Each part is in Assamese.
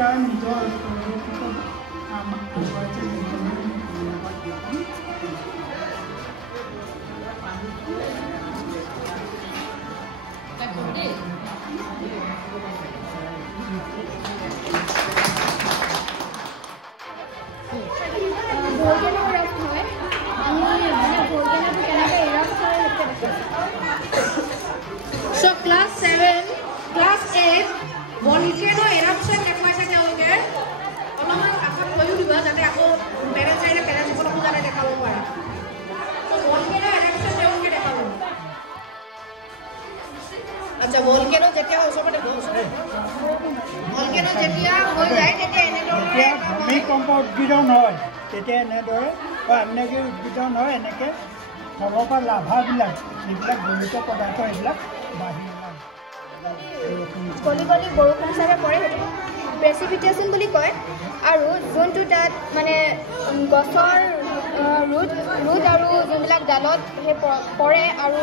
তাৰ নিজৰ So class 7, class 8, volcano eruption দেখাইছে তেওঁলোকে অলপমান আকৌ কৈও দিবা যাতে আকৌ পেৰেণ্টছ আহিলে পেৰেণ্টছসকলকো যাতে দেখাব পাৰে তো volcano eruption তেওঁলোকে দেখাব আচ্ছা volcano যেতিয়া ওচৰতে volcano যেতিয়া হৈ যায় তেতিয়া এনেদৰে ভূমিকম্প উদ্গীৰণ হয় তেতিয়া এনেদৰে বা এনেকৈ উদ্গীৰণ হয় এনেকৈ তলৰ পৰা লাভাবিলাক যিবিলাক গলিত পদাৰ্থ এইবিলাক বাঢ়ি গলি গলি বৰষুণ হিচাপে পৰে সেইটো প্ৰেচিপিটেশ্যন বুলি কয় আৰু যোনটো তাত মানে গছৰ ৰুট আৰু যোনবিলাক ডালত সেই পৰে আৰু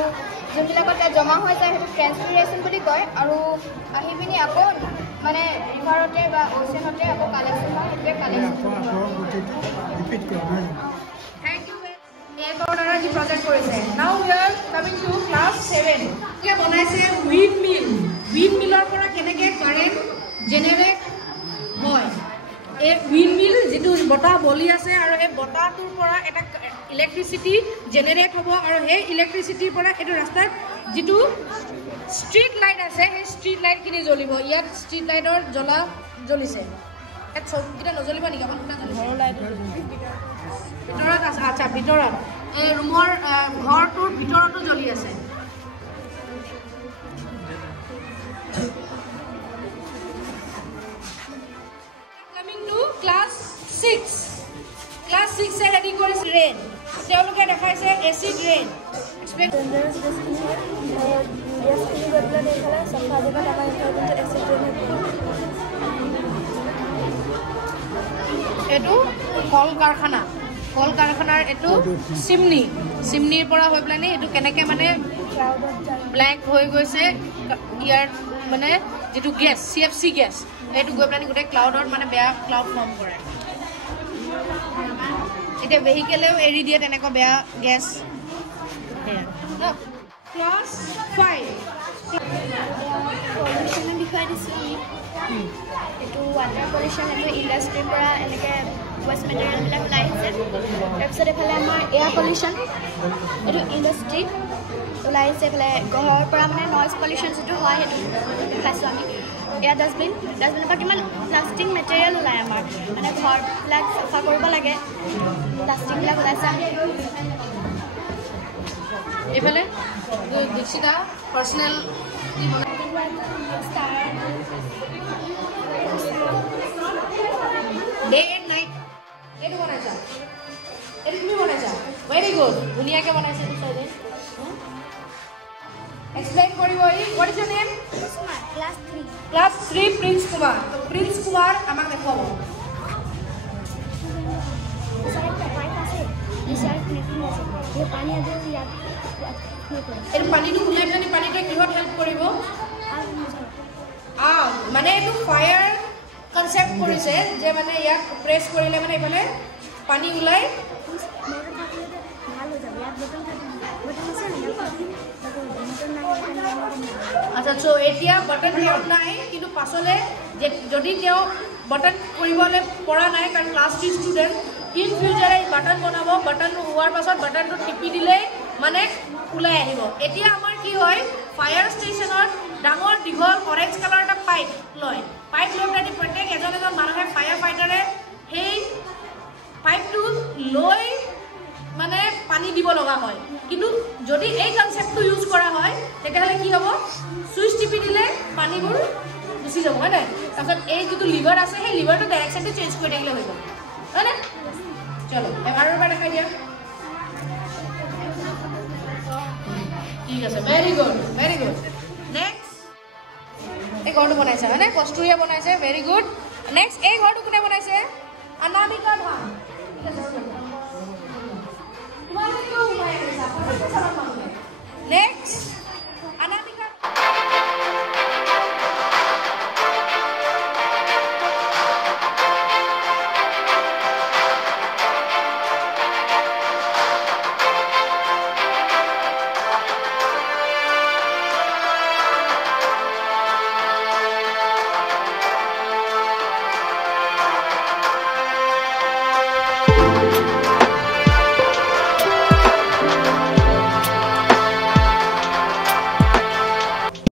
যোনবিলাকত তাত জমা হৈ যায় সেইটো ট্ৰেন্সপিৰেশ্যন বুলি কয় আৰু আহি পিনি আকৌ মানে ৰিভাৰতে বা অ'চেনতে আকৌ কালেকশ্যন হয় সেইটোৱে কালেকশ্যন project কৰিছে now we are coming to class 7 কে বনাইছে windmill পৰা কেনেকৈ কাৰেন্ট জেনাৰেট হয় এই windmill যেটো বটা বলি আছে আৰু এই বটাটোৰ পৰা এটা ইলেক্ট্ৰিসিটি জেনাৰেট হ'ব আৰু সেই ইলেক্ট্ৰিসিটিৰ পৰা এটো ৰাস্তাত যেটো ষ্ট্ৰীট লাইট আছে সেই ষ্ট্ৰীট লাইট কিনি জ্বলিব ইয়াত ষ্ট্ৰীট লাইটৰ জ্বলিছে এত সবকিটা নজ্বলিব নেকি আমাৰ ঘৰৰ লাইট ভিতৰত আছে আচ্ছা ভিতৰত এই ৰুমৰ ঘৰটোৰ ভিতৰতো জ্বলি আছে coming to class 6 A ready কৰিছে ৰেইন তেওঁলোকে দেখাইছে এসিড ৰেইন এক্সপেক্ট এটো কল কাৰখানাৰ এটো চিমনিৰ পৰা হৈ প্লানে এটো কেনেকে মানে ব্ল্যাক হৈ গৈছে ইয়াৰ মানে যেটো গ্যাস সিএফসি গ্যাস এটো গৈ প্লানে গোটে ক্লাউডৰ মানে বেয়া ক্লাউড ফৰ্ম কৰে এটা ভেহিকলেও এৰি দিয়ে তেনেকৈ বেয়া গ্যাস ক্লাস 5 পলিউশন বিষয় দিছে এটো ওয়াটাৰ পলিউশন এটো ইন্ডাস্ট্ৰি পৰা এনেকে ওয়েস্ট মেটেৰিয়েল বিলাক লাইছে তাৰপিছত এফালে আমাৰ এয়াৰ পলিউশন এটো ইন্ডাস্ট্ৰি লাইছে এফালে ঘৰৰ পৰা মানে নয়েজ পলিউশন যেটো হয় এটো দেখাইছো আমি এয়া ডাষ্টবিনৰ পৰা কিমান প্লাষ্টিক মেটেৰিয়েল ওলাই আমাৰ মানে ঘৰবিলাক চাফা কৰিব লাগে প্লাষ্টিকবিলাক ওলাইছে এফালে দিছিনা পার্সোনাল ডে এন্ড নাইট এটো বনাইছা এটো তুমি বনাইছা ভেরি গুড দুনিয়াকে বনাইছা তো সাইডে एक्सप्लेन करिबो what is your name class 3 Prince Kumar तो प्रिंस कुमार আমাক দেখাবো এর পানিটো উলাই জানি পানিটো কিহত হেল্প কৰিব মানে এটো ফায়াৰ কনসেপ্ট কৰিছে যে মানে ইয়াক প্ৰেস কৰিলে মানে ইফালে পানি উলাই ভাল হৈ যাব ইয়াত বটন আছে আচ্ছা সো এতিয়া বটন কিয় নাই কিন্তু পাছলে যে যদি কেও বটন কৰিবলে পৰা নাই কাৰণ ক্লাস 3 স্টুডেন্ট ইন ফিউচাৰ এই বটন বনাব বটন হোৱাৰ পাছত বটনটো টিপি দিলে মানে উলাই আহিব এতিয়া আমাৰ কি হয় ফায়াৰ ষ্টেচনত ডাঙৰ দিঘল অৰেঞ্জ কালাৰ এটা পাইপ লৈ পানি প্ৰত্যেক এজন মানুহে ফায়াৰ ফাইটাৰে সেই পাইপটো লৈ মানে পানি দিব লগা হয় কিন্তু যদি এই কনসেপ্টটো ইউজ কৰা হয় তেতিয়াহলে কি হ'ব সুইচ টিপি দিলে পানিবোৰ গুচি যাব হয় না তাৰপিছত এই যেটো লিভাৰ আছে সেই লিভাৰটো ডাইৰেকশনটো চেঞ্জ কৰি দিলে হৈ যাব হয় না চলো এবাৰৰ দেখাই দিয়া ঠিক আছে ভেৰি গুড নেক্সট এই ঘৰটো বনাইছে হয় না কষ্টুৰিয়া বনাইছে ভেৰি গুড নেক্সট এই ঘৰটো কোনে বনাইছে অনামিকা ধান ঠিক আছে